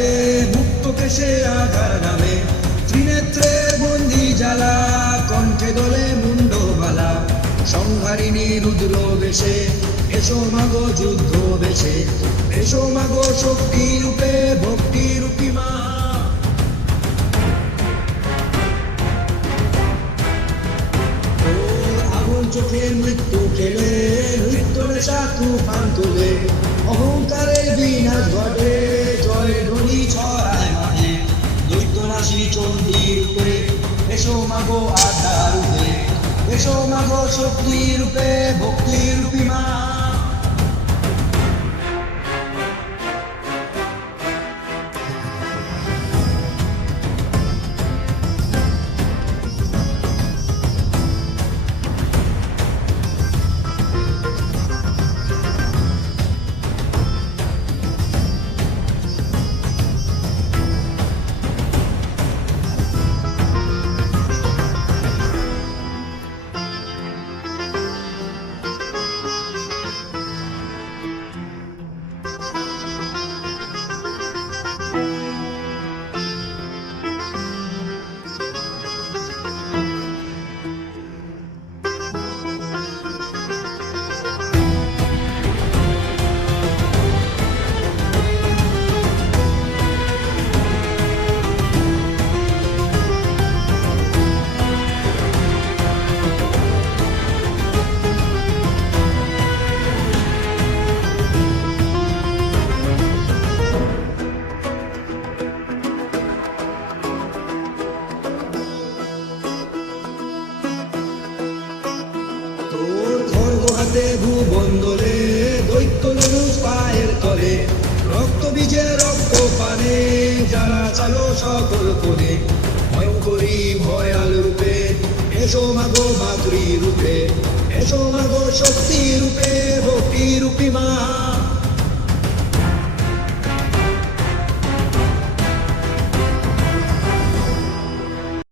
কাঁপে মুক্ত কেশে আধার নামে, ত্রিনেত্রের বন্দি জ্বালা কণ্ঠে দোলে মুন্ডমালা, সংহারিণী রুদ্র বেশে এসো মাগো যুদ্ধ বেশে, এসো মাগো শক্তি রূপে ভক্তি রূপী মা। আগুন চোখের মৃত্যু খেলে নৃত্য নেশা তুফান তুলে, অহংকারের বিনাশ ঘটে জয় ধ্বনি ছড়ায় মাঝে, দৈত্যনাশী চণ্ডী রূপে এসো মাগো আড্ডা রূপে, এসো মাগো শক্তি রূপে ভক্তি রূপী মা। হাতে ভুবন দোলে দৈত্য ধনুষ পায়ের তলে, রক্ত বীজে রক্ত পানে যারা চালো সকল করে, ভয়ঙ্করী ভয়াল রূপে এসো মাগো মাতৃ রূপে, এসো মাগো শক্তি রূপে ভক্তি রূপী মা।